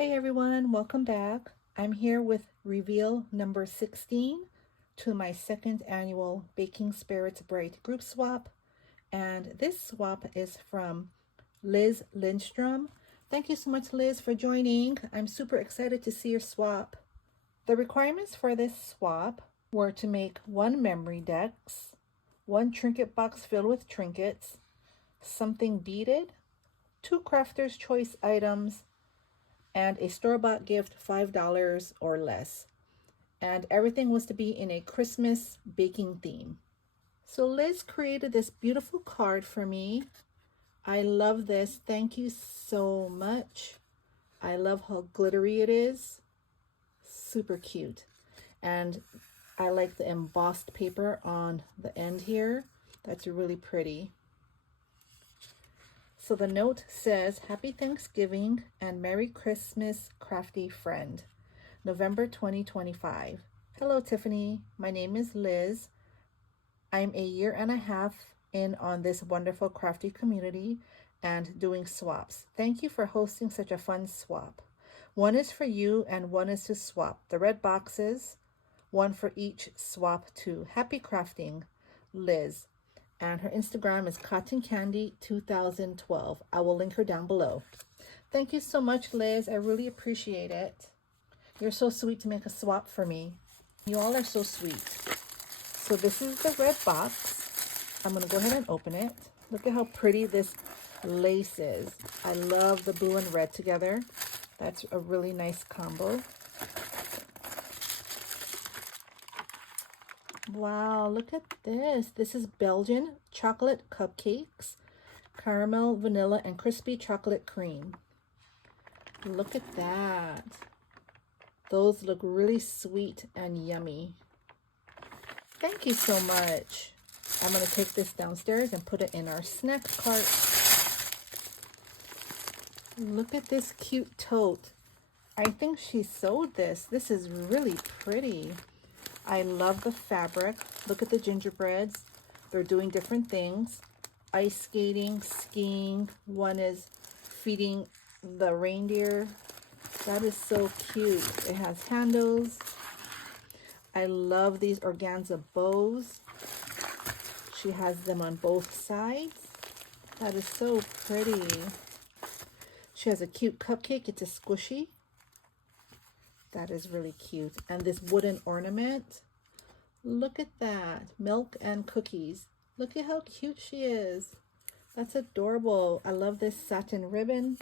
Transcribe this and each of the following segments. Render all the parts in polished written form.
Hey everyone, welcome back. I'm here with reveal number 16 to my second annual Baking Spirits Bright group swap. And this swap is from Liz Lindstrom. Thank you so much, Liz, for joining. I'm super excited to see your swap. The requirements for this swap were to make one memory decks, one trinket box filled with trinkets, something beaded, two crafter's choice items, and a store-bought gift $5 or less. And everything was to be in a Christmas baking theme. So Liz created this beautiful card for me. I love this. Thank you so much. I love how glittery it is. Super cute. And I like the embossed paper on the end here. That's really pretty. So the note says, Happy Thanksgiving and Merry Christmas, Crafty friend. November 2025. Hello, Tiffany. My name is Liz. I'm a year and a half in on this wonderful crafty community and doing swaps. Thank you for hosting such a fun swap. One is for you and one is to swap the red boxes, one for each swap to Happy Crafting, Liz. And her Instagram is cottoncandie2012. I will link her down below. Thank you so much, Liz. I really appreciate it. You're so sweet to make a swap for me. You all are so sweet. So this is the red box. I'm going to go ahead and open it. Look at how pretty this lace is. I love the blue and red together. That's a really nice combo. Wow, look at this. This is Belgian chocolate cupcakes, caramel, vanilla, and crispy chocolate cream. Look at that. Those look really sweet and yummy. Thank you so much. I'm going to take this downstairs and put it in our snack cart. Look at this cute tote. I think she sewed this. This is really pretty. I love the fabric. Look at the gingerbreads. They're doing different things. Ice skating, skiing. One is feeding the reindeer. That is so cute. It has handles. I love these organza bows. She has them on both sides. That is so pretty. She has a cute cupcake. It's a squishy. That is really cute. And this wooden ornament. Look at that. Milk and cookies. Look at how cute she is. That's adorable. I love this satin ribbon.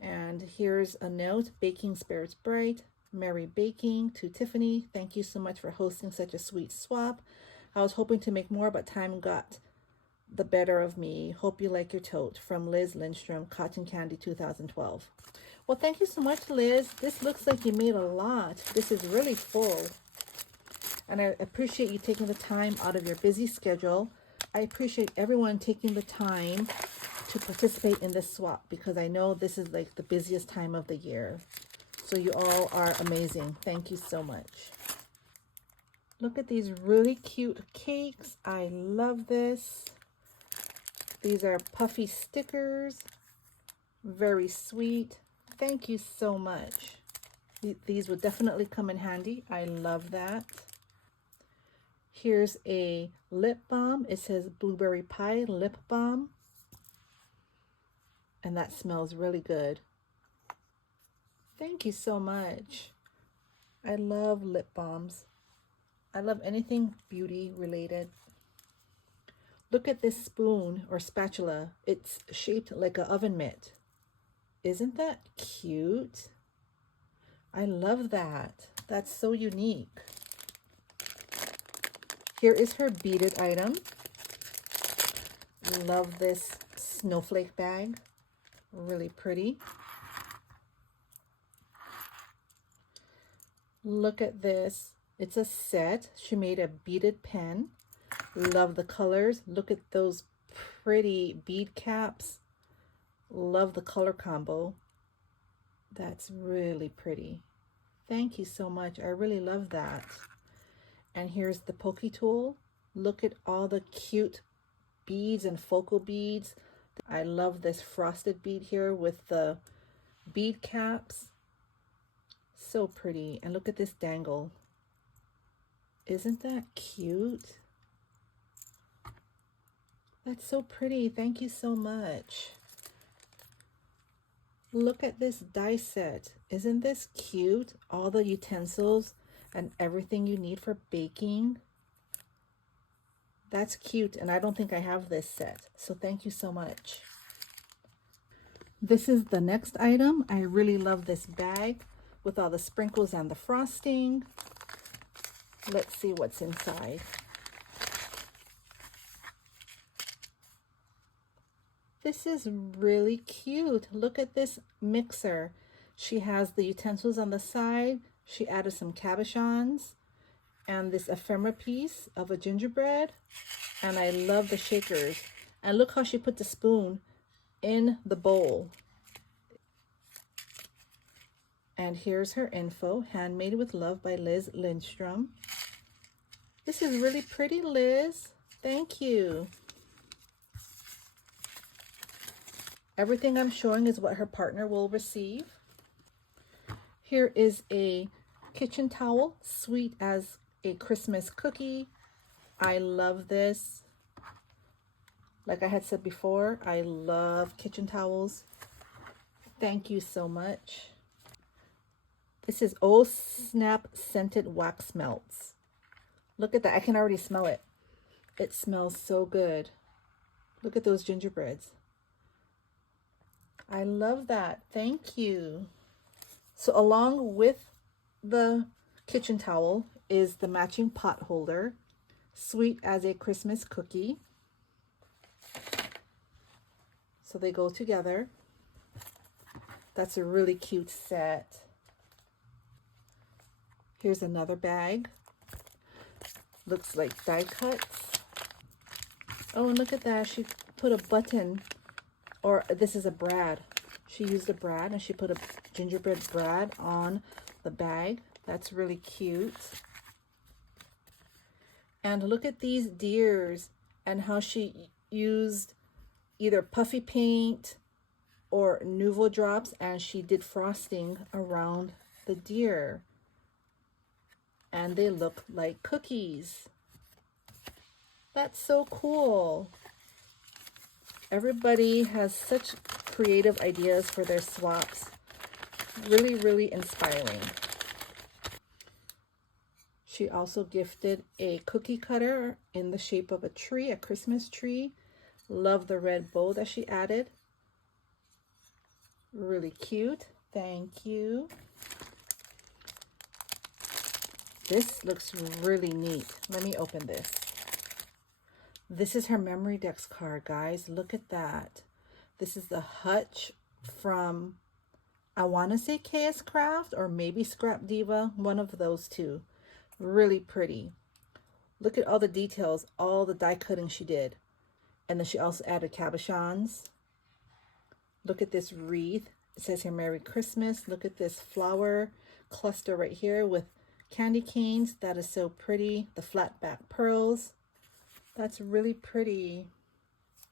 And here's a note. Baking Spirits Bright. Merry Baking to Tiffany. Thank you so much for hosting such a sweet swap. I was hoping to make more, but time got the better of me. Hope you like your tote. From Liz Lindstrom, Cotton Candy 2012. Well, thank you so much, Liz. This looks like you made a lot. This is really full. And I appreciate you taking the time out of your busy schedule. I appreciate everyone taking the time to participate in this swap because I know this is like the busiest time of the year. So you all are amazing. Thank you so much. Look at these really cute cakes. I love this. These are puffy stickers. Very sweet. Thank you so much. These would definitely come in handy. I love that. Here's a lip balm. It says blueberry pie lip balm. And that smells really good. Thank you so much. I love lip balms. I love anything beauty related. Look at this spoon or spatula. It's shaped like an oven mitt. Isn't that cute? I love that. That's so unique. Here is her beaded item. Love this snowflake bag. Really pretty. Look at this. It's a set. She made a beaded pen. Love the colors. Look at those pretty bead caps. Love the color combo. That's really pretty. Thank you so much. I really love that. And here's the pokey tool. Look at all the cute beads and focal beads. I love this frosted bead here with the bead caps. So pretty. And look at this dangle. Isn't that cute? That's so pretty. Thank you so much. Look at this die set. Isn't this cute? All the utensils and everything you need for baking. That's cute, and I don't think I have this set, so thank you so much. This is the next item. I really love this bag with all the sprinkles and the frosting. Let's see what's inside. This is really cute. Look at this mixer. She has the utensils on the side. She added some cabochons and this ephemera piece of a gingerbread. And I love the shakers. And look how she put the spoon in the bowl. And here's her info. Handmade with love by Liz Lindstrom. This is really pretty, Liz. Thank you. Everything I'm showing is what her partner will receive. Here is a kitchen towel, sweet as a Christmas cookie. I love this. Like I had said before, I love kitchen towels. Thank you so much. This is Oh Snap Scented Wax Melts. Look at that. I can already smell it. It smells so good. Look at those gingerbreads. I love that. Thank you. So along with the kitchen towel is the matching pot holder, sweet as a Christmas cookie. So they go together. That's a really cute set. Here's another bag. Looks like die cuts. Oh, and look at that. She put a button, or this is a brad. She used a brad and she put a gingerbread brad on the bag. That's really cute. And look at these deers and how she used either puffy paint or Nouveau drops, and she did frosting around the deer. And they look like cookies. That's so cool. Everybody has such creative ideas for their swaps. Really, really inspiring. She also gifted a cookie cutter in the shape of a tree, a Christmas tree. Love the red bow that she added. Really cute. Thank you. This looks really neat. Let me open this. This is her memory decks card, guys. Look at that. This is the Hutch from, I want to say KS Craft or maybe Scrap Diva, one of those two. Really pretty. Look at all the details, all the die cutting she did. And then she also added cabochons. Look at this wreath. It says here Merry Christmas. Look at this flower cluster right here with candy canes. That is so pretty. The flat back pearls. That's really pretty.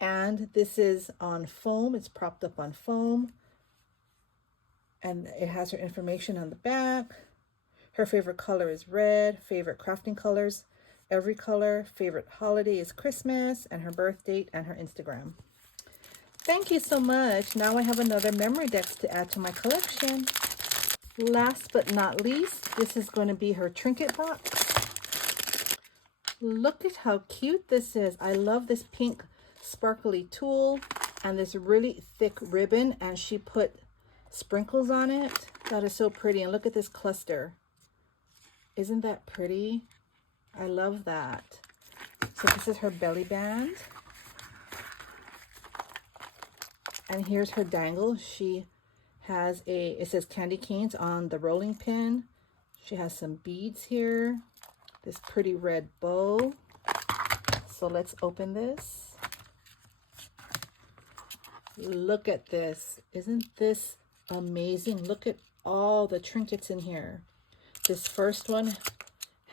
And this is on foam. It's propped up on foam. And it has her information on the back. Her favorite color is red. Favorite crafting colors, every color. Favorite holiday is Christmas. And her birth date and her Instagram. Thank you so much. Now I have another memory decks to add to my collection. Last but not least, this is going to be her trinket box. Look at how cute this is. I love this pink sparkly tulle and this really thick ribbon, and she put sprinkles on it. That is so pretty. And look at this cluster. Isn't that pretty? I love that. So this is her belly band. And here's her dangle. She has it says candy canes on the rolling pin. She has some beads here. This pretty red bow. So let's open this. Look at this. Isn't this amazing? Look at all the trinkets in here. This first one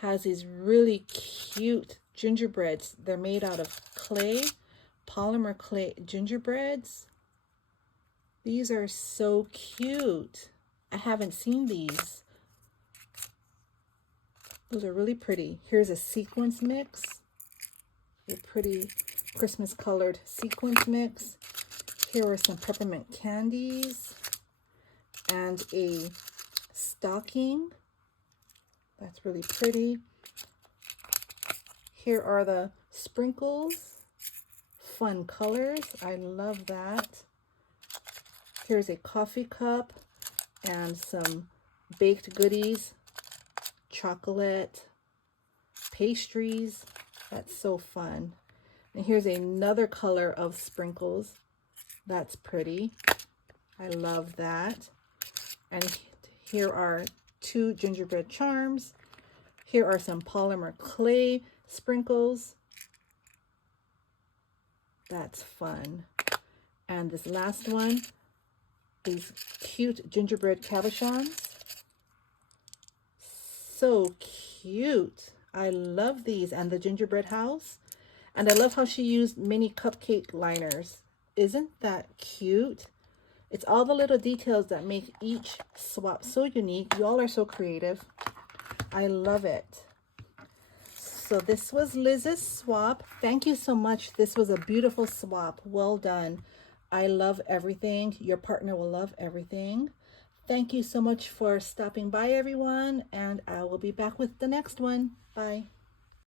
has these really cute gingerbreads. They're made out of clay, polymer clay gingerbreads. These are so cute. I haven't seen these. Those are really pretty. Here's a sequence mix. A pretty Christmas colored sequence mix. Here are some peppermint candies and a stocking. That's really pretty. Here are the sprinkles. Fun colors. I love that. Here's a coffee cup and some baked goodies. Chocolate, pastries. That's so fun. And here's another color of sprinkles. That's pretty. I love that. And here are 2 gingerbread charms. Here are some polymer clay sprinkles. That's fun. And this last one, these cute gingerbread cabochons. So cute. I love these, and the gingerbread house. And I love how she used mini cupcake liners. Isn't that cute? It's all the little details that make each swap so unique. Y'all are so creative. I love it. So this was Liz's swap. Thank you so much. This was a beautiful swap. Well done. I love everything. Your partner will love everything. Thank you so much for stopping by, everyone, and I will be back with the next one. Bye.